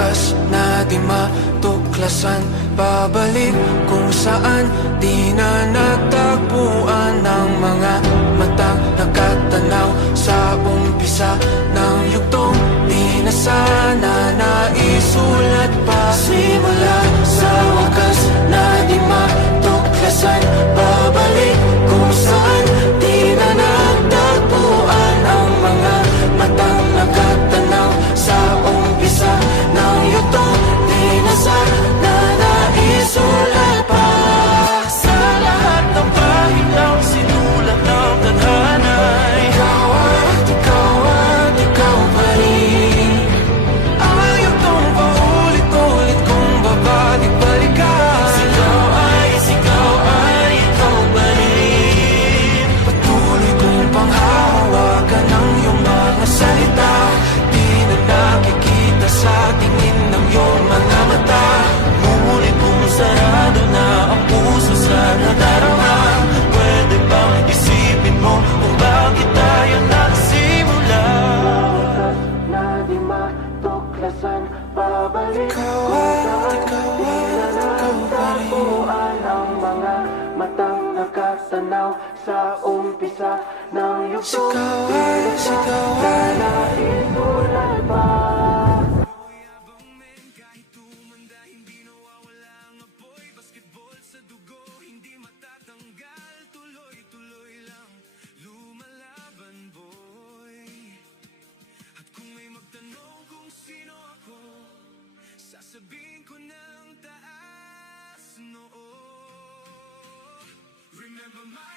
wakas na di matuklasan, babalik kung saan di na nagtagpuan ng mga matang nakatanaw sa umpisa ng yugtong di na sana naisulat pa. Simula sa wakas na di matuklasan, babalik kung saan di na nagtagpuan ang mga matang nakatanaw sa umpisa ng yugtong di na sana naisulat pa. Sa lahat ng pahitang sinulat ng tadhana, ikaw at ikaw pa rin. Ang yugtong paulit-ulit kong babalik-balikan. Sigaw ay ikaw pa rin. Patuloy kong panghahawakan ang iyong mga salita, di na nakikita sa tingin ng iyong mga mata. Ngunit kung sarado na ang puso sa nadarama, pwede bang isipin mo kung bakit tayo nagsimula? Na di matuklasan, babalik ikaw pa rin. Ang mga matang nakatanaw sa umpisa ng yugtong sigawan na isulat pa. Sasabihin ko ng taas noo. Remember my